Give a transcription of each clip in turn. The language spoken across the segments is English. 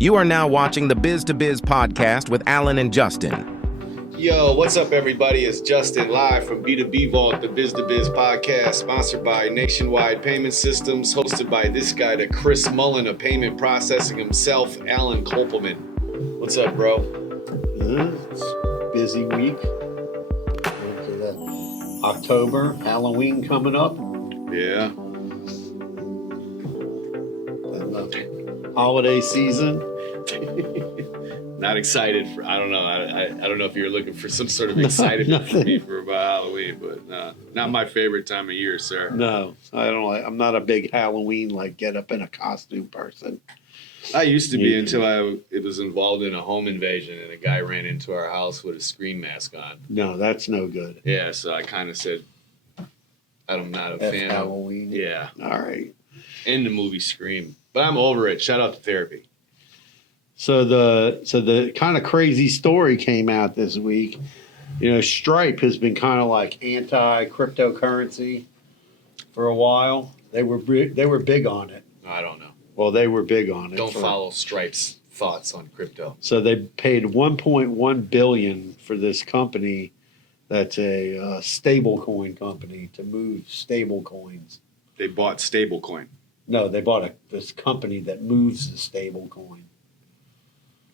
You are now watching the Biz to Biz podcast with Alan and Justin. Yo, what's up, everybody? It's Justin live from B2B Vault, the Biz to Biz podcast, sponsored by Nationwide Payment Systems, hosted by this guy, the Chris Mullen of payment processing himself, Alan Kolpelman. What's up, bro? It's a busy week. After that October, Halloween coming up. Yeah. And the holiday season. Not excited for, I don't know. I don't know if you're looking for some sort of excitement for me for about Halloween, but not my favorite time of year, sir. No, I don't like. I'm not a big Halloween get up in a costume person. I used to be until it was involved in a home invasion and a guy ran into our house with a screen mask on. No, that's no good. Yeah, so I kind of said, I'm not a fan Halloween. of. Yeah. All right. And the movie Scream. But I'm over it. Shout out to therapy. So the kind of crazy story came out this week. You know, Stripe has been kind of like anti-cryptocurrency for a while. They were big on it. I don't know. Well, they were big on it. Don't follow Stripe's thoughts on crypto. So they paid $1.1 billion for this company that's a stable coin company to move stable coins. They bought Stablecoin. No, they bought this company that moves the stable coin.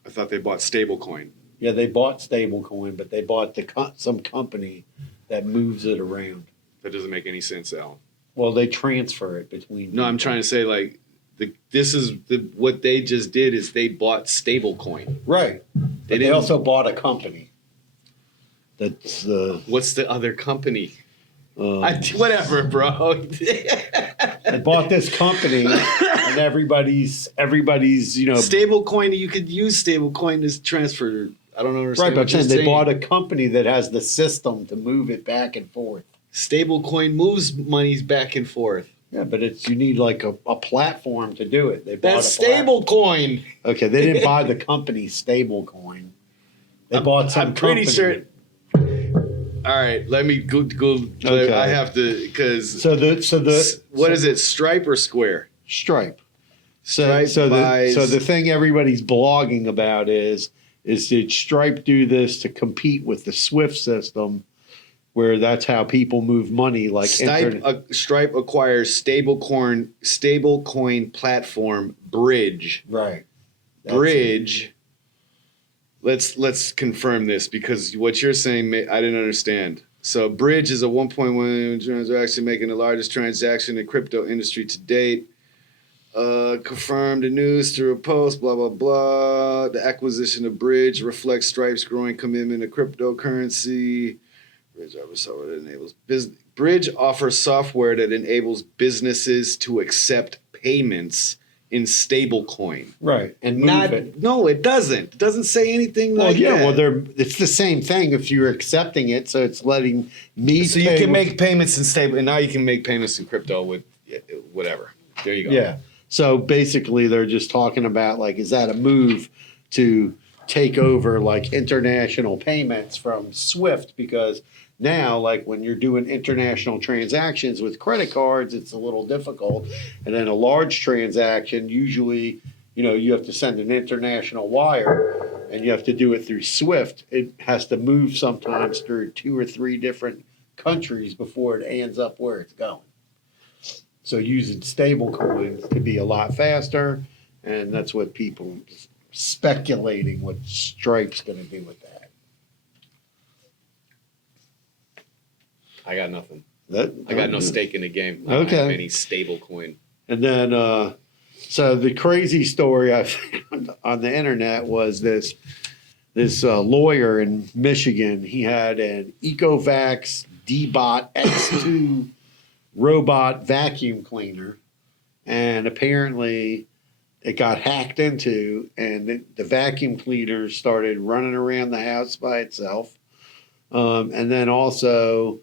I thought they bought Stablecoin. Yeah, they bought Stablecoin, but they bought some company that moves it around. That doesn't make any sense, Al. Well, they transfer it between. No, I'm trying to say what they just did is they bought Stablecoin. Right. They also bought a company. That's what's the other company? Whatever, bro. They bought this company, and everybody's Stablecoin. You could use Stablecoin as transfer. I don't understand. Right, but I'm saying they bought a company that has the system to move it back and forth. Stablecoin moves monies back and forth. Yeah, but you need like a platform to do it. They bought That's Stablecoin. Okay, they didn't buy the company Stablecoin. They bought some. I'm pretty company. sure. All right, let me go. Okay. I have to because. What is it? Stripe or Square? Stripe. Stripe So buys, the thing everybody's blogging about is did Stripe do this to compete with the SWIFT system, where that's how people move money? Like Stripe acquires stablecoin platform Bridge. Right. Bridge. Let's confirm this because what you're saying I didn't understand. So Bridge is a 1.1 transaction, making the largest transaction in crypto industry to date. Confirmed the news through a post, blah, blah, blah. The acquisition of Bridge reflects Stripe's growing commitment to cryptocurrency. Bridge offers software that enables businesses to accept payments in stablecoin. Right. And move it. No, it doesn't. It doesn't say anything like that. Well, it's the same thing if you're accepting it, so it's letting me So you can make payments in stable, and now you can make payments in crypto with whatever. There you go. Yeah. So basically they're just talking about is that a move to take over international payments from SWIFT, because now, when you're doing international transactions with credit cards, it's a little difficult. And then a large transaction, usually, you have to send an international wire and you have to do it through SWIFT. It has to move sometimes through 2 or 3 different countries before it ends up where it's going. So using stable coins could be a lot faster. And that's what people speculating what Stripe's going to do with that. I got nothing. I got no stake in the game. I don't have any stable coin. And then, so the crazy story I found on the internet was this lawyer in Michigan. He had an Ecovacs D-Bot X2 robot vacuum cleaner, and apparently it got hacked into, and the vacuum cleaner started running around the house by itself. And then also,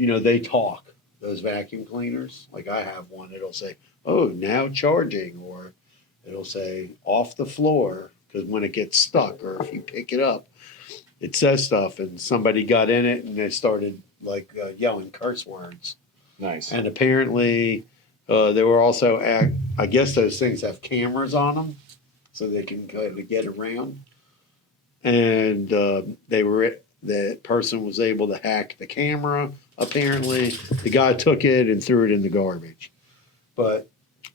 they talk, those vacuum cleaners. Like I have one, it'll say, oh, now charging, or it'll say off the floor, because when it gets stuck or if you pick it up, it says stuff. And somebody got in it and they started yelling curse words. Nice. And apparently they were also I guess those things have cameras on them. so they can kind of get around. And the person was able to hack the camera. Apparently, the guy took it and threw it in the garbage. But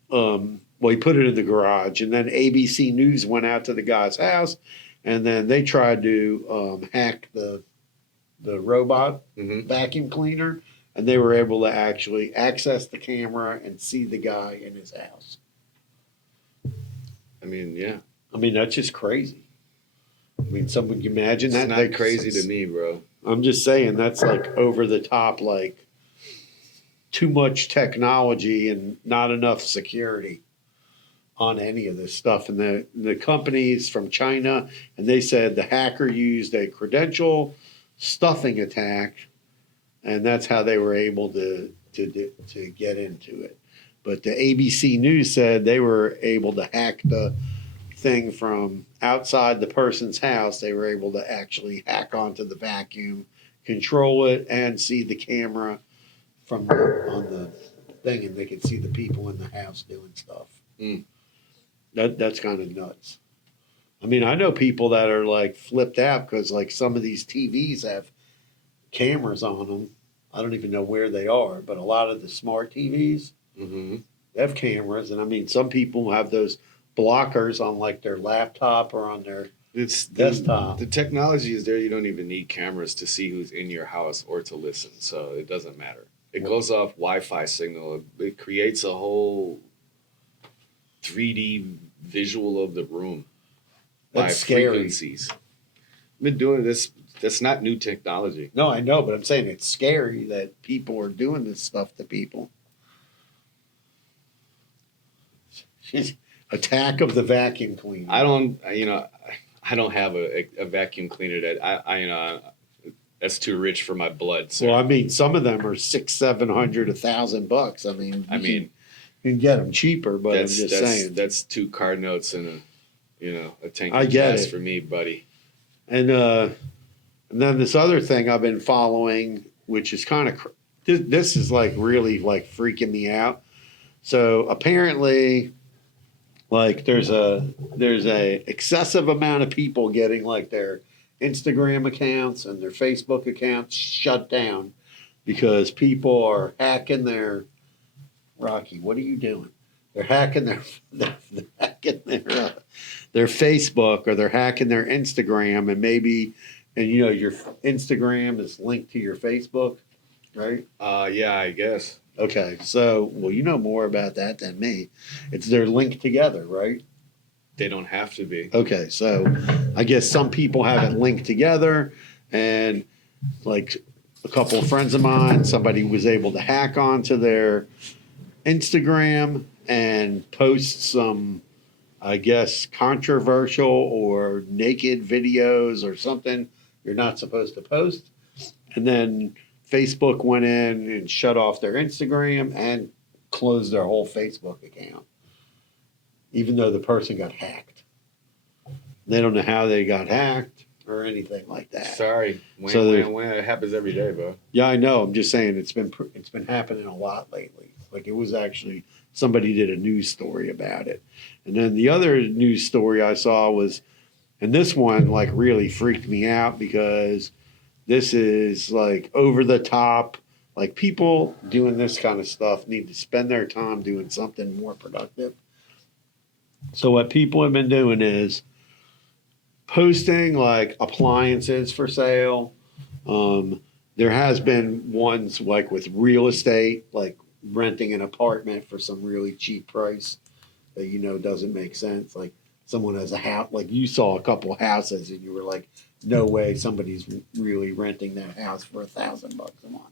well, he put it in the garage, and then ABC News went out to the guy's house, and then they tried to hack the robot vacuum cleaner, and they were able to actually access the camera and see the guy in his house. I mean, yeah. I mean, that's just crazy. I mean, someone can imagine that. It's not crazy to me, bro. I'm just saying that's like over the top, like too much technology and not enough security on any of this stuff. And the companies from China, and they said the hacker used a credential stuffing attack, and that's how they were able to get into it. But the ABC News said they were able to hack the thing from outside the person's house. They were able to actually hack onto the vacuum, control it, and see the camera from on the thing, and they could see the people in the house doing stuff. That's kind of nuts. I mean, I know people that are like flipped out because like some of these TVs have cameras on them. I don't even know where they are, but a lot of the smart TVs they have cameras, and I mean, some people have those blockers on like their laptop or on their desktop. The technology is there. You don't even need cameras to see who's in your house or to listen, so it doesn't matter. It goes off Wi-Fi signal. It creates a whole 3D visual of the room by That's scary. frequencies. I've been doing this. That's not new technology. No, I know, but I'm saying it's scary that people are doing this stuff to people. Attack of the vacuum cleaner. I don't have a vacuum cleaner that that's too rich for my blood. So. Well, I mean, some of them are $600, $700, $1,000. I mean, you can get them cheaper, but I'm just saying that's 2 card notes and a tank I of get gas it. for me, buddy. And then this other thing I've been following, which is kind of this is like really like freaking me out. So apparently, like there's a excessive amount of people getting like their Instagram accounts and their Facebook accounts shut down because people are hacking their Rocky. What are you doing? They're hacking their Facebook, or they're hacking their Instagram, and your Instagram is linked to your Facebook, right? Yeah, I guess. Okay, so you know more about that than me. They're linked together, right? They don't have to be. Okay, so I guess some people have it linked together, and like a couple of friends of mine, somebody was able to hack onto their Instagram and post some, I guess, controversial or naked videos or something you're not supposed to post. And then Facebook went in and shut off their Instagram and closed their whole Facebook account, even though the person got hacked. They don't know how they got hacked or anything like that. Sorry. It happens every day, bro. Yeah, I know. I'm just saying it's been happening a lot lately. Like it was actually somebody did a news story about it. And then the other news story I saw was, and this one like really freaked me out because this is like over the top. Like people doing this kind of stuff need to spend their time doing something more productive. So what people have been doing is posting like appliances for sale. There has been ones like with real estate, like renting an apartment for some really cheap price that doesn't make sense. Like someone has a house, like you saw a couple houses and you were like, no way somebody's really renting that house for $1,000 a month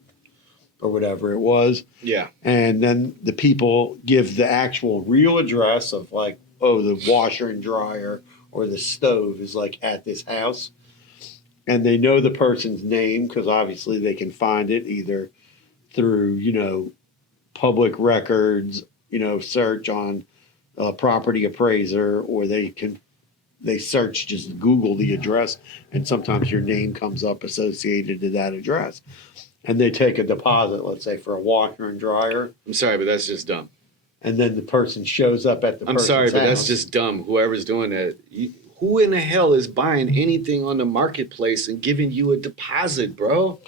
or whatever it was. Yeah. And then the people give the actual real address of like, oh, the washer and dryer or the stove is like at this house. And they know the person's name because obviously they can find it either through, public records, search on a property appraiser, or they search, just Google the address, and sometimes your name comes up associated to that address. And they take a deposit, let's say for a washer and dryer. I'm sorry, but that's just dumb. and then the person shows up at the I'm person's sorry, but that's house. just dumb. Whoever's doing that. Who in the hell is buying anything on the marketplace and giving you a deposit, bro?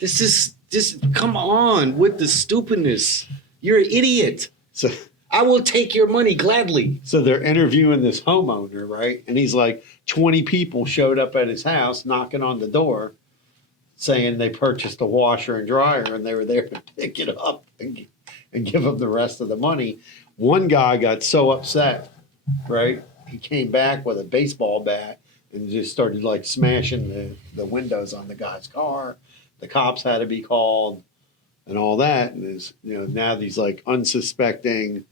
This is just come on with the stupidness. You're an idiot. So, I will take your money gladly. so they're interviewing this homeowner, right? And he's like, 20 people showed up at his house knocking on the door saying they purchased a washer and dryer and they were there to pick it up and give him the rest of the money. One guy got so upset, right? He came back with a baseball bat and just started like smashing the windows on the guy's car. The cops had to be called and all that. And there's, now these like unsuspecting,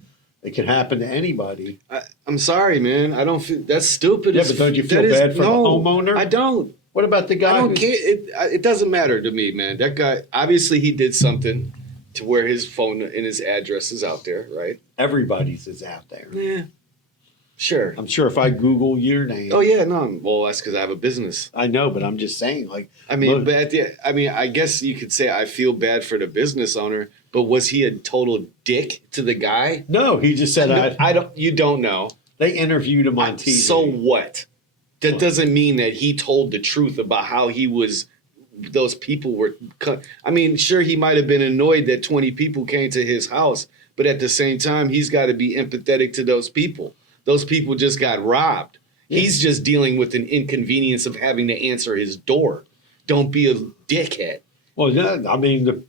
it can happen to anybody. I'm sorry, man. I don't feel that's stupid. Yeah, but don't you feel bad for the homeowner? I don't. What about the guy? I don't care. It doesn't matter to me, man. That guy, obviously, he did something to where his phone and his address is out there, right? Everybody's is out there. Yeah, sure. I'm sure if I Google your name. Oh yeah, no. Well, that's because I have a business. I know, but I'm just saying, like, I mean, look, but I guess you could say I feel bad for the business owner, but was he a total dick to the guy? no, he just said, No, I don't. You don't know. they interviewed him on TV. So what? That doesn't mean that he told the truth about how he was. Those people were. I mean, sure, he might have been annoyed that 20 people came to his house, but at the same time, he's got to be empathetic to those people. Those people just got robbed. Yeah. He's just dealing with an inconvenience of having to answer his door. Don't be a dickhead. Well, yeah, I mean,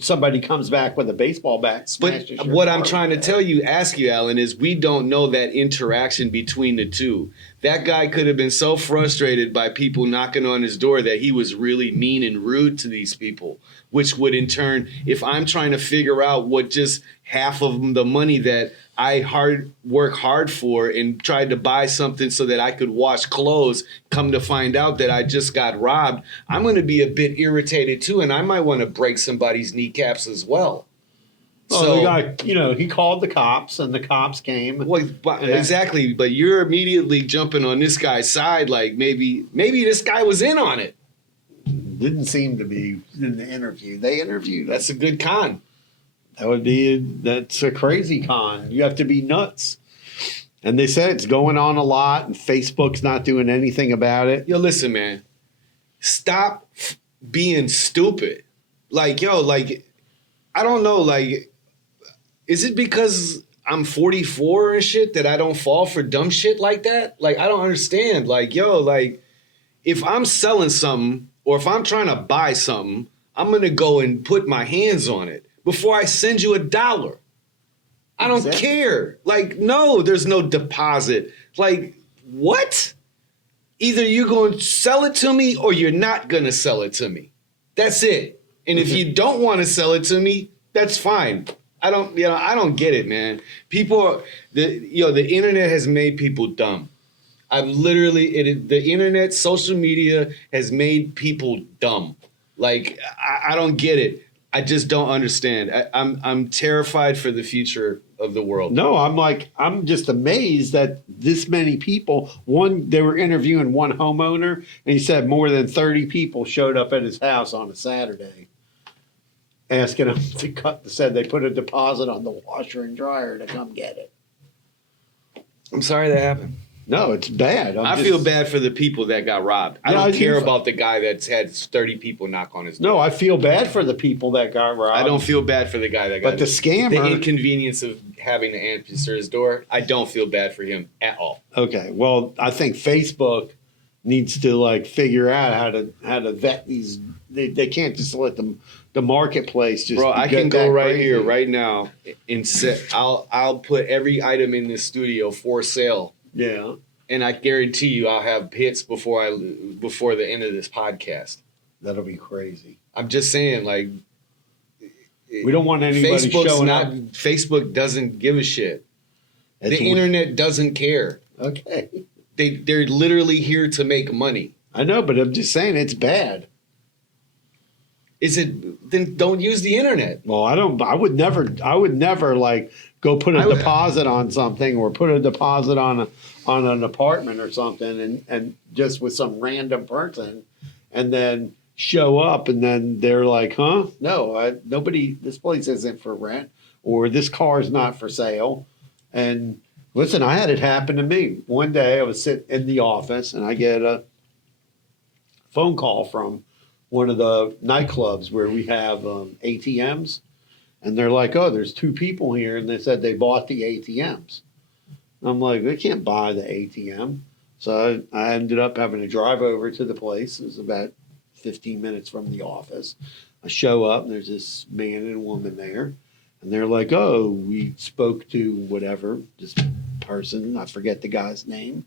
somebody comes back with a baseball bat. But smashes your what I'm car. trying to ask you, Alan, is we don't know that interaction between the two. That guy could have been so frustrated by people knocking on his door that he was really mean and rude to these people, which would in turn, if I'm trying to figure out what just half of the money that I work hard for and tried to buy something so that I could wash clothes, come to find out that I just got robbed, I'm going to be a bit irritated too, and I might want to break somebody's kneecaps as well. So the guy, he called the cops, and the cops came. Well, exactly, but you're immediately jumping on this guy's side, like maybe this guy was in on it. Didn't seem to be in the interview. They interviewed us. That's a good con. That's a crazy con. You have to be nuts. And they said it's going on a lot, and Facebook's not doing anything about it. Yo, listen, man. Stop being stupid. Like, I don't know, is it because I'm 44 and shit that I don't fall for dumb shit like that? Like, I don't understand. Like, if I'm selling something or if I'm trying to buy something, I'm going to go and put my hands on it before I send you $1. I don't care. Like, no, there's no deposit. Like, what? Either you're going to sell it to me or you're not going to sell it to me. That's it. And if you don't want to sell it to me, that's fine. I don't get it, man. The internet has made people dumb. The internet, social media has made people dumb. Like, I don't get it. I just don't understand. I'm terrified for the future of the world. No, I'm just amazed that this many people, they were interviewing one homeowner, and he said more than 30 people showed up at his house on a Saturday asking him said they put a deposit on the washer and dryer to come get it. I'm sorry that happened. No, it's bad. I feel bad for the people that got robbed. I don't care do. about the guy that's had 30 people knock on his door. No, I feel bad for the people that got robbed. I don't feel bad for the guy that got But the scammer. The inconvenience of having to answer his door, I don't feel bad for him at all. Okay, well, I think Facebook needs to figure out how to vet these. They can't just let the marketplace just. Bro, I can go right here, right now, and I'll put every item in this studio for sale. Yeah. And I guarantee you I'll have hits before the end of this podcast. That'll be crazy. I'm just saying, we don't want anybody showing up. Facebook doesn't give a shit. The internet doesn't care. Okay. They're literally here to make money. I know, but I'm just saying it's bad. Then don't use the internet. Well, I would never go put a deposit on something or put a deposit on an apartment or something and just with some random person and then show up and then they're like, huh? No, this place isn't for rent. or this car is not for sale. And listen, I had it happen to me. One day I was sitting in the office and I get a phone call from one of the nightclubs where we have ATMs. And they're like, oh, there's two people here. And they said they bought the ATMs. I'm like, they can't buy the ATM. So I ended up having to drive over to the place. It was about 15 minutes from the office. I show up and there's this man and woman there. And they're like, oh, we spoke to whatever, this person, I forget the guy's name.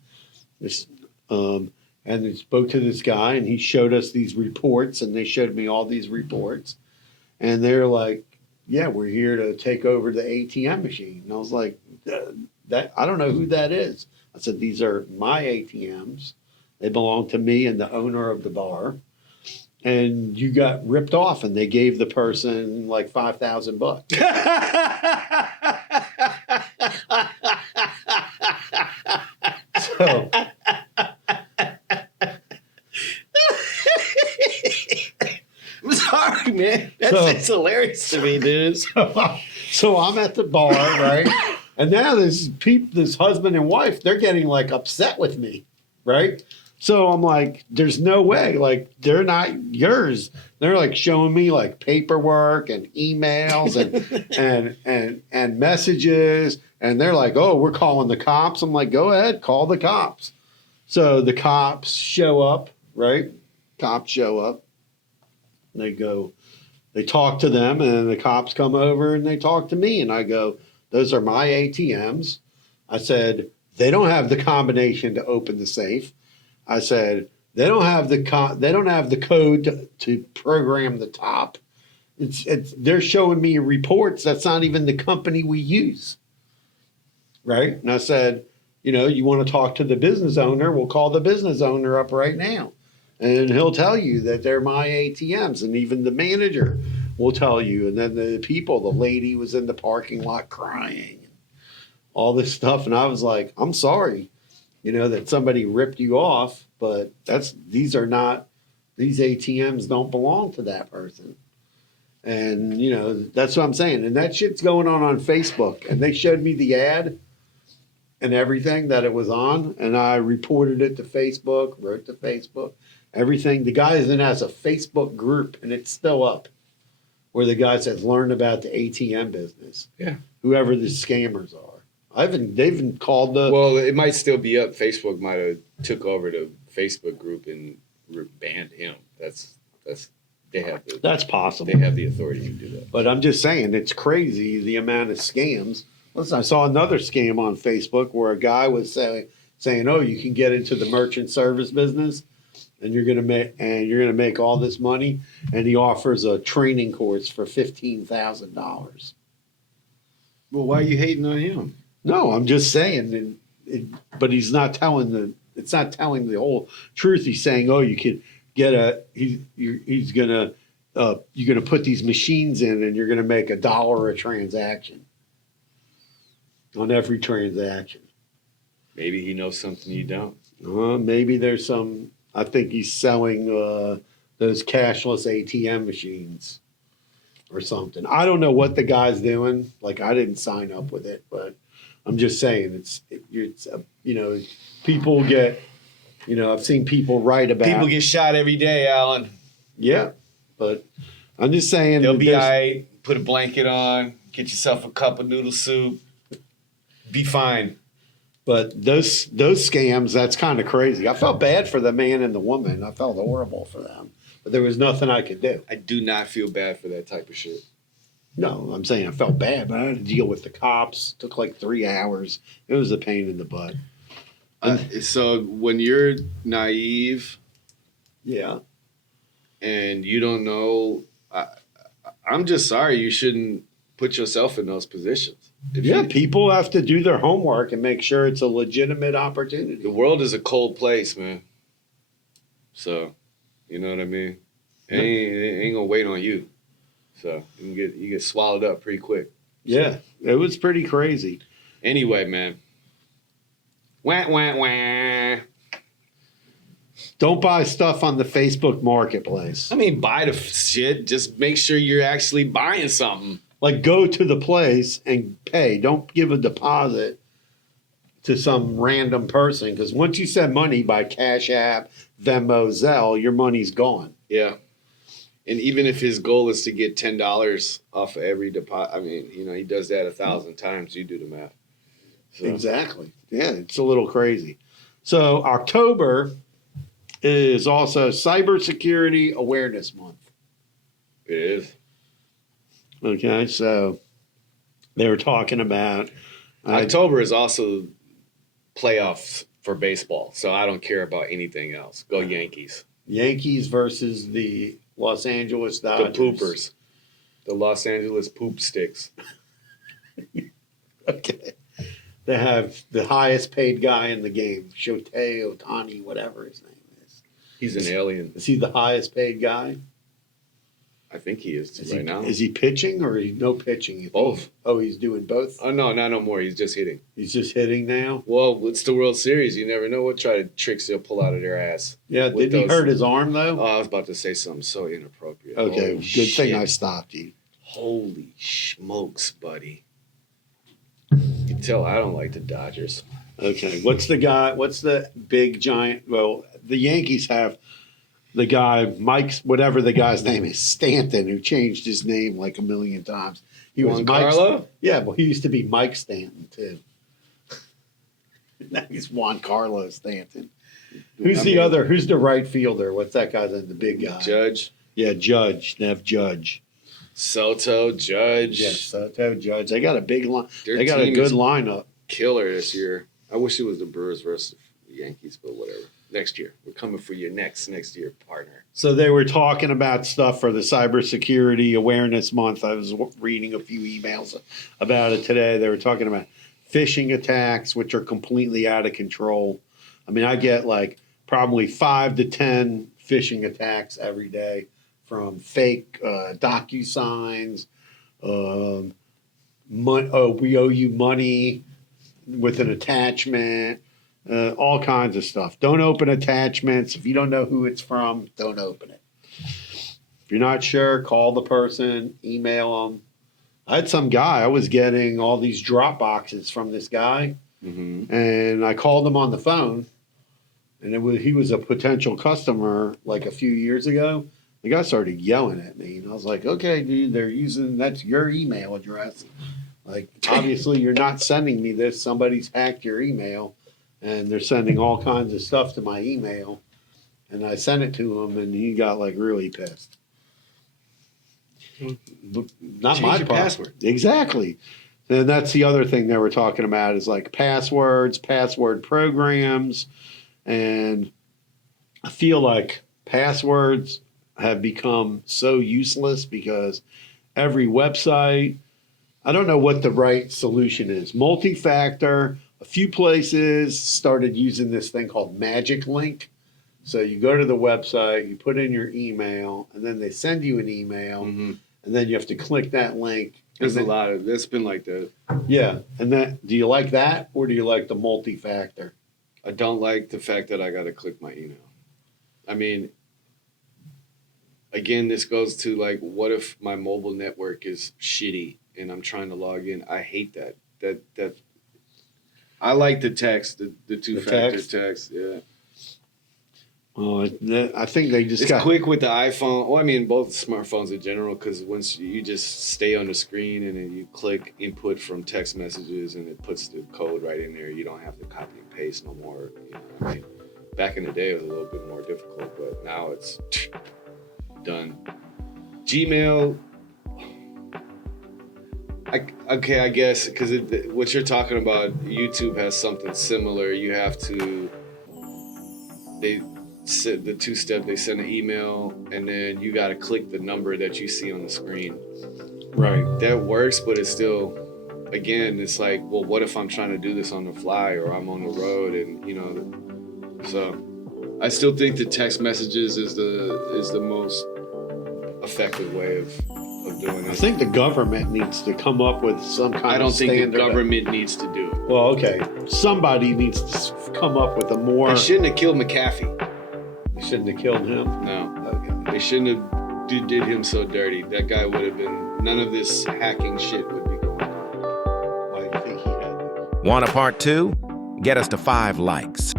This, and they spoke to this guy and he showed us these reports and they showed me all these reports. And they're like, yeah, we're here to take over the ATM machine. And I was like, that I don't know who that is. I said, these are my ATMs. They belong to me and the owner of the bar. And you got ripped off and they gave the person like $5,000. So I'm sorry, man. That's hilarious to me, dude. So I'm at the bar, right? And now this husband and wife, they're getting like upset with me, right? So I'm like, there's no way. Like, they're not yours. They're like showing me like paperwork and emails and messages. And they're like, oh, we're calling the cops. I'm like, go ahead, call the cops. So the cops show up, right? Cops show up. They go, they talk to them, and the cops come over and they talk to me. And I go, those are my ATMs. I said, they don't have the combination to open the safe. I said, they don't have the code to program the top. They're showing me reports. That's not even the company we use. Right? And I said, you want to talk to the business owner? We'll call the business owner up right now. And he'll tell you that they're my ATMs. And even the manager will tell you. And then the lady was in the parking lot crying. And all this stuff. And I was like, I'm sorry, that somebody ripped you off. But these ATMs don't belong to that person. And, that's what I'm saying. And that shit's going on Facebook. And they showed me the ad and everything that it was on. And I reported it to Facebook, wrote to Facebook, everything. The guy has a Facebook group, and it's still up, where the guy says, learn about the ATM business. Yeah. Whoever the scammers are. They've even called the... Well, it might still be up. Facebook might have took over the Facebook group and banned him. That's possible. They have the authority to do that. But I'm just saying, it's crazy the amount of scams. Listen, I saw another scam on Facebook where a guy was saying, oh, you can get into the merchant service business and you're gonna make all this money, and he offers a training course for $15,000. Well, why are you hating on him? No, I'm just saying, but he's not telling it's not telling the whole truth. He's saying, oh, you can get you're gonna put these machines in and you're gonna make $1 a transaction on every transaction. Maybe he knows something you don't. Maybe there's some. I think he's selling those cashless ATM machines or something. I don't know what the guy's doing. Like, I didn't sign up with it, but I'm just saying people get, I've seen people write about. People get shot every day, Alan. Yeah, but I'm just saying. They'll be all right. Put a blanket on. Get yourself a cup of noodle soup. Be fine. But those scams, that's kind of crazy. I felt bad for the man and the woman. I felt horrible for them. But there was nothing I could do. I do not feel bad for that type of shit. No, I'm saying I felt bad, but I had to deal with the cops. It took like 3 hours. It was a pain in the butt. So when you're naive, yeah, and you don't know, I'm just sorry you shouldn't put yourself in those positions. People have to do their homework and make sure it's a legitimate opportunity. The world is a cold place, man. So, you know what I mean? It ain't gonna wait on you. So you get swallowed up pretty quick. Yeah, it was pretty crazy. Anyway, man. Wah, wah, wah. Don't buy stuff on the Facebook Marketplace. I mean, buy the shit. Just make sure you're actually buying something. Like, go to the place and pay. Don't give a deposit to some random person, because once you send money by Cash App, Venmo, Zelle, your money's gone. Yeah. And even if his goal is to get $10 off of every deposit, I mean, he does that 1,000 times. You do the math. So, Exactly. Yeah, it's a little crazy. So October is also Cybersecurity Awareness Month. it is. Okay, so they were talking about October is also playoffs for baseball, so I don't care about anything else. Go Yankees. Yankees versus the Los Angeles The Dodgers. poopers. The Los Angeles poop sticks. Okay. They have the highest paid guy in the game, Shohei Ohtani, whatever his name is. He's an alien. Is he the highest paid guy? I think he is Is right now. Is he pitching or is he no pitching? Both. Oh, he's doing both? Oh, no, not no more. He's just hitting. He's just hitting now? Well, it's the World Series. You never know what try to tricks they'll pull out of their ass. Yeah, With did he those- hurt his arm though? Oh, I was about to say something so inappropriate. Okay, Holy good shit. thing I stopped you. Holy smokes, buddy. You can tell I don't like the Dodgers. Okay, what's the big giant? Well, the Yankees have the guy, Mike's, whatever the guy's name is, Stanton, who changed his name like a million times. He was Juan Mike. Carlo? Yeah, well, he used to be Mike Stanton too. Now he's Juan Carlos Stanton. Who's Who's the right fielder? What's that guy's name? The big guy. Judge, Yeah, Judge. Nev Judge. Soto, Judge. Yes, Soto, Judge. They got a big line. Their They got a team good is lineup. killer this year. I wish it was the Brewers versus the Yankees, but whatever. Next year. We're coming for your next year, partner. So they were talking about stuff for the Cybersecurity Awareness Month. I was reading a few emails about it today. They were talking about phishing attacks, which are completely out of control. I mean, I get like probably 5 to 10 phishing attacks every day from fake DocuSigns. We owe you money with an attachment. All kinds of stuff. Don't open attachments. If you don't know who it's from, don't open it. If you're not sure, call the person, email them. I had some guy, I was getting all these drop boxes from this guy, Mm-hmm. and I called him on the phone, and he was a potential customer like a few years ago. The guy started yelling at me, and I was like, okay, dude, that's your email address. Like, obviously, you're not sending me this. Somebody's hacked your email. And they're sending all kinds of stuff to my email. And I sent it to him, and he got like really pissed. But not Change my your part. password. Exactly. And that's the other thing they were talking about is like passwords, password programs. And I feel like passwords have become so useless because every website, I don't know what the right solution is. Multi-factor. A few places started using this thing called Magic Link. So you go to the website, you put in your email, and then they send you an email, Mm-hmm. and then you have to click that link. There's a And then- lot of it's been like that. Yeah, and do you like that, or do you like the multi-factor? I don't like the fact that I got to click my email. I mean, again, this goes to like, what if my mobile network is shitty and I'm trying to log in? I hate that. That I like the text, the two-factor text. Yeah, Oh, I think they just it's got quick with the iPhone. Well, I mean, both smartphones in general, because once you just stay on the screen and then you click input from text messages and it puts the code right in there. You don't have to copy and paste no more. I mean, back in the day, it was a little bit more difficult, but now it's done. Gmail. I guess because what you're talking about, YouTube has something similar. You have to. The two-step, they send an email and then you got to click the number that you see on the screen. right. That works, but it's still, again, it's like, well, what if I'm trying to do this on the fly or I'm on the road and so I still think the text messages is the most effective way of doing I it. think the government needs to come up with some kind of I don't think the standard. government needs to do it. Well, okay, somebody needs to come up with a more. They shouldn't have killed McAfee. They shouldn't have killed him. No, Okay. they shouldn't have did him so dirty. That guy would have been none of this hacking shit would be going on. Why do you think he had that? Want a part 2? Get us to 5 likes.